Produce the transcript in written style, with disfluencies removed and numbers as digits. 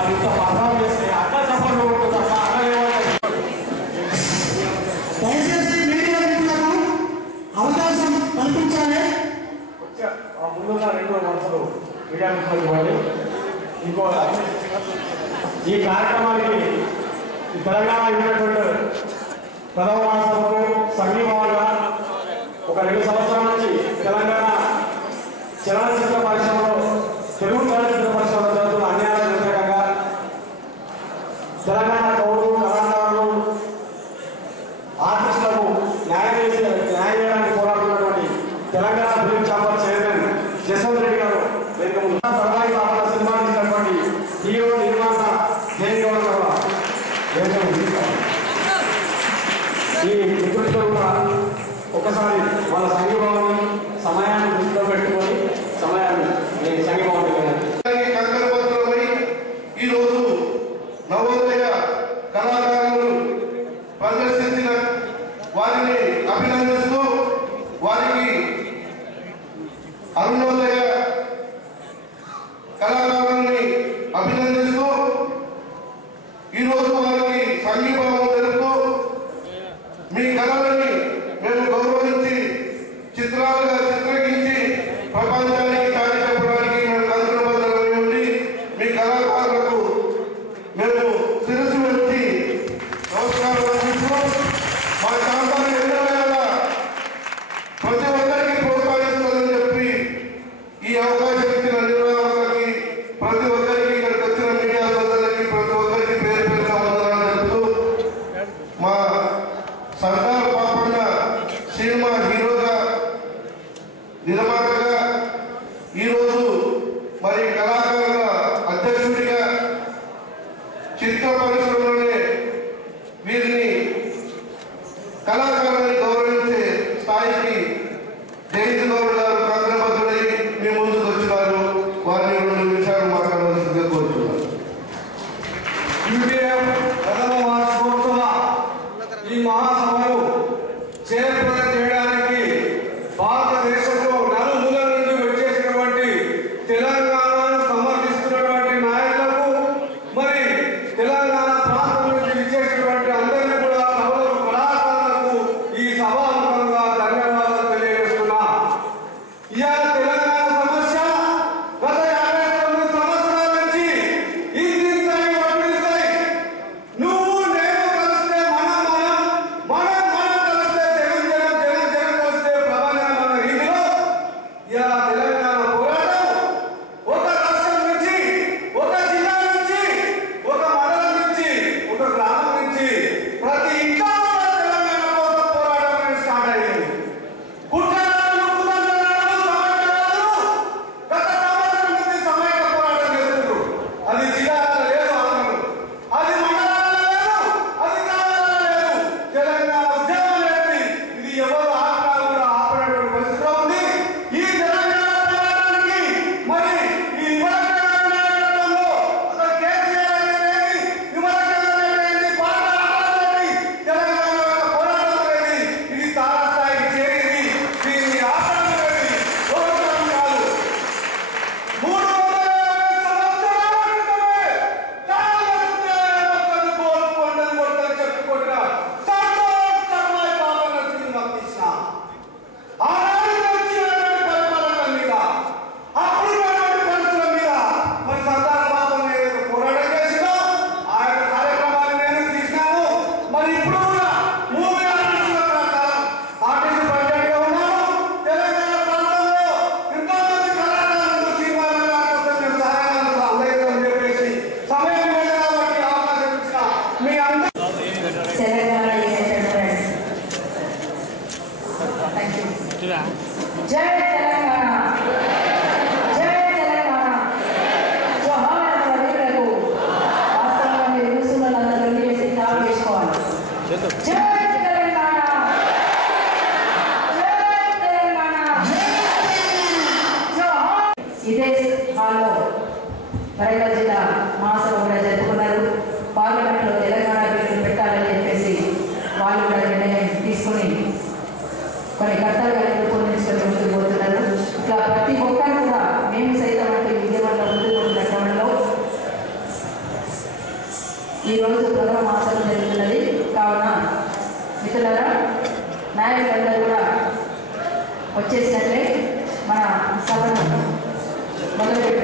మరి ఇంత పత్రాలు చేస్తే అక్క చెప్పండి తప్ప దయచేసి మీడియా మిత్రులకు అవకాశం కల్పించాలి. ముందున్న 2 వరుసలు మీడియా మిత్రులు ఇవ్వండి. ఇంకో ఈ కార్యక్రమానికి తెలంగాణ యూనిట్ ప్రథమ మహాసభకు సంఘీభావంగా ఒక 2 సంవత్సరాల నుంచి తెలంగాణ చలనచిత్ర పరిశ్రమలో తెలుగు చలనచిత్ర పరిశ్రమలో జరుగుతున్న అన్యాయాలకు వ్యతిరేకంగా తెలంగాణ కౌలు కళాకారులు ఆర్టిస్టులకు న్యాయం చేయడానికి పోరాడుతున్నటువంటి Telangana film chamber chairman Jaswanth Reddy గారు సర్వాయి కాకుండా సినిమా తీసినటువంటి హీరో నిర్మాత జైన్ గౌడ్ ఈ మిత్రులతో కూడా ఒకసారి వాళ్ళ సంఘీభావాన్ని సమయాన్ని దృష్టిలో పెట్టుకొని సమయాన్ని సంఘీభావం ఈరోజు నవోదయ కళాకారులు ప్రదర్శించిన వారిని అభినందిస్తూ వారికి అరుణోదయ కళాకారుల్ని అభినందిస్తూ ఈరోజు వారికి సంఘీభావం తెలుపుతూ మీ కళలని మేము గౌరవించి చిత్రాలుగా చిత్రీకరించి ప్రపంచానికి చాటి చెప్పడానికి మేము కంకణబద్ధులమై ఉండి మీ కళాకారులకు మేము శిరస్సు వచ్చి నమస్కారం అందిస్తూ మా ఛాంబర్ ఎన్నో ప్రతి ఒక్కరికి ప్రోత్సహిస్తుందని చెప్పి ఈ అవకాశం ఇచ్చిన నిర్వాహకులకి ప్రతి ఒక్కరికి ఇక్కడికి వచ్చిన మీడియా సోదరులకి ప్రతి ఒక్కరికి పేరు పేరున వందనాలు చెప్తూ మా సర్దార్ పాపన్న సినిమా హీరోగా నిర్మాతగా ఈరోజు మరి కళాకారుల అధ్యక్షుడిగా చిత్ర పరిశ్రమలోనే వీరిని కళాకారులని గౌరవించే స్థాయికి జయంత్ గౌడ్ గారు కంకణబద్ధుడై మీ ముందుకు వచ్చినారు. వారిని 2 నిమిషాలు మాట్లాడవలసిందిగా కోరుతున్నారు. ప్రథమ వార్షికోత్సవ ఈ మహాసభను జయప్రదం చేయడానికి భారతదేశంలో నలుమూలల నుంచి వచ్చేసినటువంటి తెలంగాణను సమర్థిస్తున్నటువంటి నాయకులకు మరి తెలంగాణ ప్రాంతం నుంచి విచ్చేసినటువంటి అందరినీ కూడా సభలో కళాకారులకు ఈ సభాముఖంగా ధన్యవాదాలు తెలియజేస్తున్నా. ఇవాళ తెలంగాణ సమస్య గత 59 సంవత్సరాల నుంచి ఇంటింతాయి వడ్డిస్తాయి. నువ్వు నేను కలిస్తే మనం కలిస్తే జగన్ కలిస్తే ప్రభావం మన రీతిలో ఇవాళ తెలంగాణ పోరాటం ఒక రాష్ట్రం నుంచి, ఒక జిల్లా నుంచి, ఒక మండలం నుంచి, ఒక గ్రామం నుంచి ప్రతి ఇంట్లో తెలంగాణ కోసం పోరాటం అనేది స్టార్ట్ అయ్యింది. కుట్రదారులు, కుతంత్రదారులు, సమైక్యవాదులు గత సంవత్సరం నుంచి సమైక్య పోరాటం చేస్తున్నారు. అది జిల్లాలో లేదు, ఆంధ్రలో అది మండలాల్లో లేదు, అది గ్రామాల్లో లేదు. తెలంగాణ ఉద్యమం అనేది ఇది ఎవరు ఆత్మలు కూడా ఆపేటువంటి పరిస్థితిలో ఉంది. ఈ తెలంగాణ పోరాటానికి మరి ఈ విమలకేంద్ర నాయకత్వంలో అసలు కేసీఆర్ అనేది విమలకేంద్ర పాట ఆడాలని తెలంగాణ యొక్క పోరాటం అనేది ఇది తారాస్థాయికి చేరింది. దీన్ని ఆపడం అనేది పోరాటం కాదు. 350 సంవత్సరాల క్రితమే కాంగ్రెస్ కోల్కొండని కొట్టని చెప్పుకుంటున్న సర్వాయి పాపన్న సినిమా తీసిన ఆనాడు వచ్చినటువంటి పరిపాలన మీద, అప్పుడు పరిస్థితుల మీద మరి సర్దార్ పాపన్న ఏదైతే పోరాటం చేసిందో ఆ యొక్క కార్యక్రమాన్ని నేను తీసినాను. మరి ఇప్పుడు కూడా మూవీ ఆర్టిస్ట్ ప్రెసిడెంట్ గా ఉన్నాను. తెలంగాణ ప్రాంతంలో ఎంతో మంది కళాకారులు సినిమా రంగాల కోసం మేము సహాయాలు అందజేయాలని చెప్పేసి సమయం లేదు కాబట్టి అవకాశం ఇచ్చిన మీ అందరూ తెలంగాణ యూనిట్. Thank you. జై తెలంగాణ, జై తెలంగాణ, జోహార్ వీరులకు. వాస్తవంగా మీరు కూర్చున్నదంతా వెళ్ళి వేసి తాళం వేసుకోవాలి. జై తెలంగాణ, జై తెలంగాణ, జోహార్. ఇదే హాల్లో వరంగల్ జిల్లా మహాసభ కూడా జరుపుకున్నారు. పార్లమెంట్లో తెలంగాణ బిల్లును పెట్టాలని చెప్పేసి వాళ్ళు కూడా నిర్ణయం తీసుకుని కొన్ని కర్తవ్యాలు రూపొందించుకొని ముందుకు పోతున్నారు. ఇట్లా ప్రతి ఒక్కరు కూడా మేము సైతం అంటే విజయవాడలో ముందుకు పోతున్న క్రమంలో ఈరోజు ప్రథమ మాసం జరుగుతున్నది. కావున మిత్రులారా, నాయకులందరూ కూడా వచ్చేసినట్లే మన సభను మొదలుపెట్టారు.